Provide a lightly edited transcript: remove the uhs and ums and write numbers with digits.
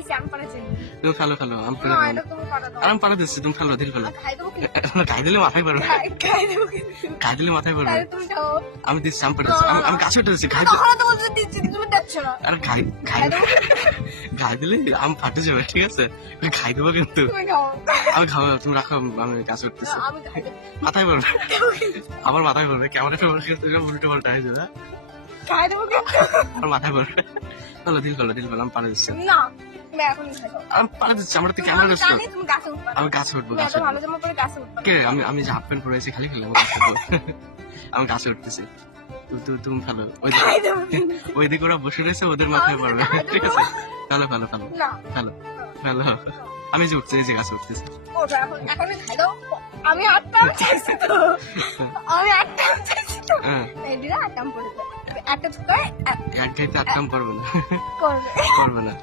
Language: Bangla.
খাইছি আমি পারেছি তুমি খালো খালো আমি না এটা তুমি পারো দাও আমি পাড়া দিচ্ছি তুমি খালো দিল খালো খাই দেবো কি খাই দিলে মাথায় পড়বে খাই দেবো কি খাই দিলে মাথায় পড়বে তাহলে তুমি খাও আমি দিচ্ছি আমি পাড়া দিচ্ছি আমি গাছে উঠে দিচ্ছি খাই তখন তো বলতে দিচ্ছি তুমি দেখছ না আরে খাই খাই খাই দিলে আম ফাটে যাবে ঠিক আছে খাই দেবো কিন্তু তুমি খাও আমি খাবো তুমি রাখো আমি গাছে উঠতেছি আমি খাই দেবো মাথায় পড়বে আমার মাথায় পড়বে ক্যামেরাটা উল্টো পাল্টা হয়ে যাবে খাই দেবো কি আমার মাথায় পড়বে চলো দিল করলো আমি পাড়া দিচ্ছি না তুমি এখন খাই দাও আমি পাড়া দিচ্ছি আমার তো ক্যামেরা আমি জানি তুমি গাছে উঠবে আমি গাছে উঠবো তুমি এত গাছে ভালো জামা পরে গাছে উঠবে কে আমি যে হাফ প্যান্ট পরে আছি খালি খেলে আমি গাছে উঠতেছি তুমি খালো খাই দেবো কি ওই দিকে ওরা বসে রয়েছে ওদের মাথায় পড়বে ঠিক আছে ভালো ভালো ভালো না ভালো ভালো আমি যে উঠছি এই যে গাছে উঠতেছি ওটা এখন খাই দাও আমি আটটা চাইছি তো আমি আটটা চাইছি তো হ্যাঁ এই দিকে আটটা পড়ে একটা ছোট এক গাইতে আটকাম করবে না করবে করবে না